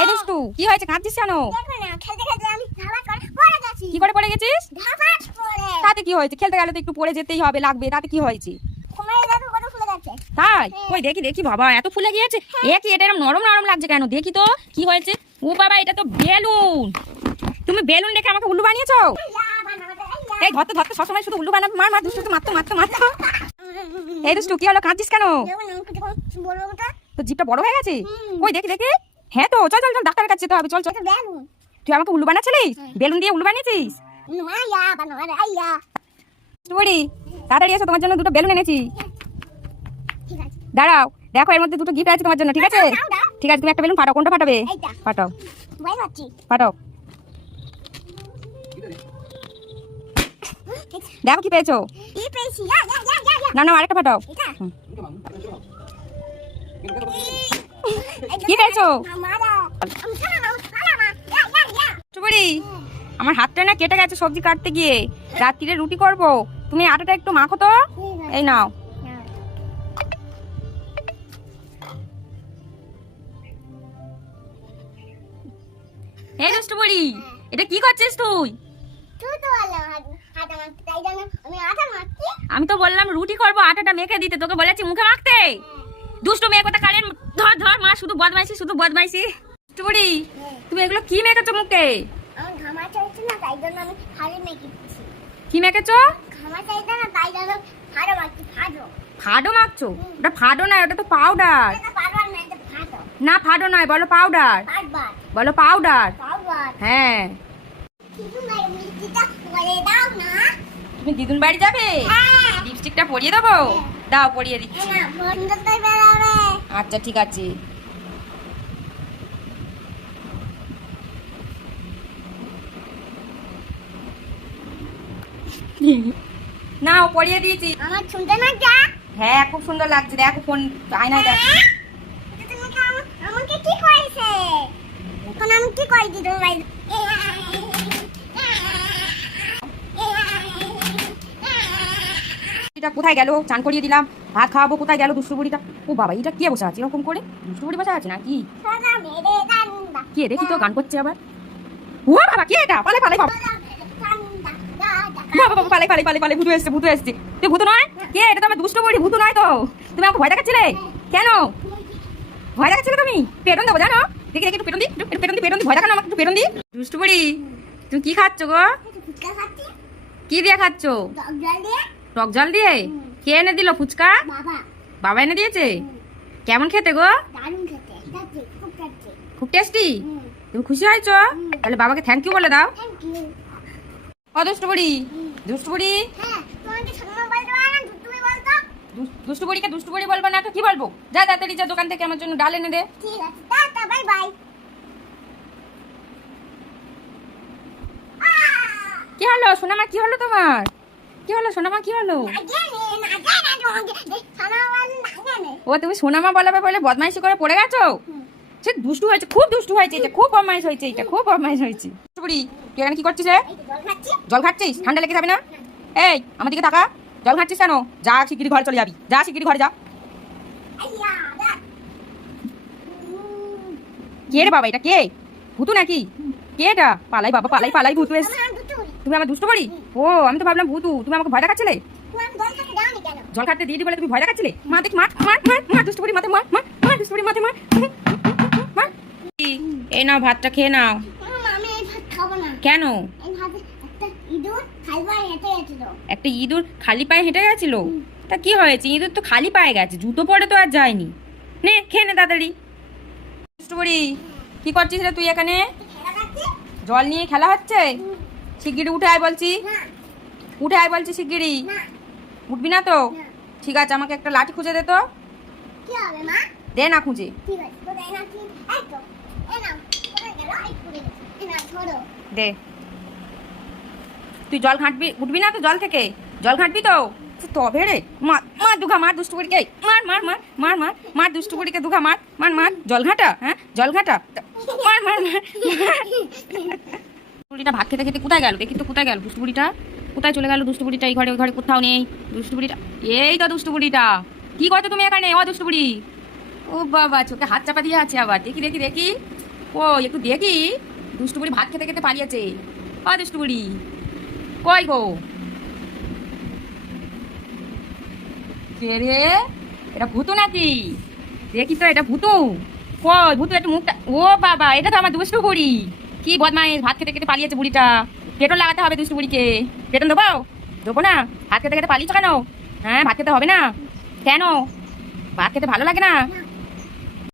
এই দুষ্টু কি হয়েছে, কাঁদছিস কেন? কি করে পড়ে গেছিস? তাতে কি হয়েছে? খেলতে গেলে তো একটু পড়ে যেতেই হবে, লাগবে, তাতে কি হয়েছে? তাই? ওই দেখি দেখি বাবা, এত ফুলে গিয়েছে। এ কি, এটা এরকম নরম নরম লাগছে কেন? দেখি তো কি হয়েছে। ও বাবা, এটা তো বেলুন। তুমি বেলুন রেখে আমাকে উল্লু বানিয়েছো। এই ধরতে ধরতে সবসময় শুধু উল্লু বানাবে। মার মার দুষ্টু, মারতো মারতো মারতো। এই দুষ্টু কি হলো, কাঁদছিস কেন? তো জিভটা বড় হয়ে গেছে। ওই দেখি দেখি। হ্যাঁ তো, চল চল চল, ডাক্তারের কাছে যেতে হবে, চল চল। তুই আমাকে উল্লু বানাচ্ছিলিস? বেলুন দিয়ে উল্লু বানিয়েছিস? বুড়ি, তাড়াতাড়ি এসো, তোমার জন্য দুটো বেলুন এনেছি। দাঁড়াও, দেখো এর মধ্যে দুটো গিফট আছে তোমার জন্য, ঠিক আছে? ঠিক আছে, তুমি একটা বেলুন ফাটাও। কোনটা ফাটাবে? ফাটাও ফাটাও। দেখো কি পেয়েছো। না না, আরেকটা ফাটাও। কি পেয়েছো? বুড়ি, আমার হাতটা না কেটে গেছে সবজি কাটতে গিয়ে। রাত্রিরে রুটি করব, তুমি আটাটা একটু মাখো তো। এই নাও। এই দুষ্টু বুড়ি, এটা কি করছিস তুই? আমি তো বললাম রুটি করবো, আটাটা মেখে দিতে, তোকে বলেছি মুখে মাখতে। দুষ্টু মেয়ে কথা কারেন। ধর ধর, মা শুধু বদমাইশি শুধু বদমাইশি। দুষ্টু বুড়ি, তুমি এগুলো কি মেখেছো মুখে? কি মেখেছো? ফাডো মাখছো? ওটা ফাডো নয়, ওটা তো পাউডার। না ফাডো নয়, বলো পাউডার। বলো পাউডার। হ্যাঁ। তুমি দিদুন বাড়ি যাবে? লিপস্টিকটা পরিয়ে দেবো? দাও, পরিয়ে দিচ্ছি। আচ্ছা ঠিক আছে। নাও, পরিয়ে দিয়েছি। আমার শুনতে না যা। হ্যাঁ, খুব সুন্দর লাগছে। দেখো ফোন আয়নায় দেখো। আমাকে কি করেছে? এখন আমি কি করে দিই ভাই? এটা কোথায় গেল? চান করিয়ে দিলাম, ভাত খাওয়াবো, কোথায় গেল দুষ্টু বুড়িটা? ও বাবা, এটা কে বসে আছে এরকম করে? দুষ্টু বুড়ি বসে আছে নাকি? কে দেখি তো, গান করছে আবার। ও বাবা, কে এটা? পালে পালে বাবা। বাবা বাবা, পালে পালে পালে পালে, ভূত এসছে ভূত এসছে। তুই ভূত নয়? কে এটা? তো আমার দুষ্টু বুড়ি, ভূত নয় তো। তুমি আমাকে ভয় দেখাচ্ছিলে কেন? ভয় দেখাচ্ছিলে তুমি? পেটন দেবো জানো? দেখি দেখি, একটু পেটন দি, একটু পেটন দি, পেটন দি, ভয় দেখানো আমাকে, একটু পেটন দি। দুষ্টু বুড়ি, তুমি কি খাচ্ছ গো? কি দিয়ে খাচ্ছ? টক জল দিয়ে? কে এনে দিল ফুচকা? বাবা এনে দিয়েছে? কেমন খেতে গো? খুব টেস্টি? তুমি খুশি হয়েছো? তাহলে বাবাকে থ্যাংক ইউ বলে দাও। ও দুষ্টু বুড়ি, দুষ্টু বুড়ি, দুষ্টু বুড়িকে দুষ্টু বুড়ি বলবো না তো কি বলবো? যা তাড়াতাড়ি যা, দোকান থেকে আমার জন্য ডাল এনে দে। কি হলো সোনামা, কি হলো তোমার? কি হলো সোনামা, কি হলো? ও তুমি সোনামা বলাবে বলে বদমাইশি করে পড়ে গেছো? সে দুষ্টু হয়েছে, খুব দুষ্টু হয়েছে, এটা খুব বদমাইশ হয়েছে, এটা খুব বদমাইশ হয়েছে। বুড়ি, তুই এখানে কি করছিস রে? জল খাচ্ছিস? ঠান্ডা লেগে যাবে না? এই আমার দিকে তাকা, জল খাচ্ছিস কেন? যা শিগগিরি ঘরে চলে যাবি, যা শিগগিরি ঘরে যা। কে রে বাবা, এটা কে? ভূতু নাকি? কে এটা? পালাই বাবা, পালাই পালাই, ভূতু এসছে। তুমি আমার দুষ্টু বুড়ি? ও, আমি তো ভাবলাম ভূতু। তুমি আমাকে ভয় দেখাচ্ছিলে? জল খাটতে দিয়ে দি বলে তুমি ভয় দেখাচ্ছিলে? মা দেখি, মার মার মার মার, দুষ্টু বুড়ি মাথা মার মার মার, দুষ্টু বুড়ি মাথা মার মার। এই নাও, ভাতটা খেয়ে নাও। কেন? একটা ইঁদুর খালি পায়ে হেঁটে গেছিল? তা কি হয়েছে? ইঁদুর তো খালি পায়ে গেছে, জুতো পরে তো আর যায়নি। নে খেয়ে নে তাড়াতাড়ি। দুষ্টু বুড়ি, কি করছিস রে তুই এখানে? জল নিয়ে খেলা হচ্ছে? শিগগিরি উঠে আয় বলছি, উঠে আয় বলছি শিগগিরি। উঠবি না তো? ঠিক আছে, আমাকে একটা লাঠি খুঁজে দে তো। দে না খুঁজে। দে। তুই জল ঘাঁটবি, উঠবি না তো জল থেকে? জল ঘাঁটবি তো? তবে রে, মার মার দুঘা মার দুষ্টু বুড়িকে, মার মার মার মার মার মার দুষ্টু বুড়িকে দুঘা মার মার মার। জল ঘাঁটা? হ্যাঁ, জল ঘাঁটা, মার মার মার। বুড়িটা ভাত খেতে খেতে কোথায় গেল? দেখি তো কোথায় গেল দুষ্টু বুড়িটা, কোথায় চলে গেল দুষ্টু বুড়িটা? এই ঘরে ওই ঘরে কোথাও নেই দুষ্টু বুড়িটা। এই তো দুষ্টু বুড়িটা, কি করছো তুমি এখানে? ও দুষ্টু বুড়ি, ও বাবা, চোখে হাত চাপা দিয়ে আছে আবার। দেখি দেখি দেখি, ও একটু দেখি, দুষ্টু বুড়ি ভাত খেতে খেতে পালিয়েছে। ও দুষ্টু বুড়ি কই গো? কে রে, এটা ভূতু নাকি? দেখি তো এটা ভূতু। কই ভূতু, একটু মুখটা, ও বাবা এটা তো আমার দুষ্টু বুড়ি। কি বদমাইশ, ভাত খেতে খেতে পালিয়েছে বুড়িটা। পেটন লাগাতে হবে দুষ্টু বুড়িকে। পেটন দেবো? দেবো না? ভাত খেতে খেতে পালিয়েছো কেন? হ্যাঁ ভাত খেতে হবে না কেন? ভাত খেতে ভালো লাগে না?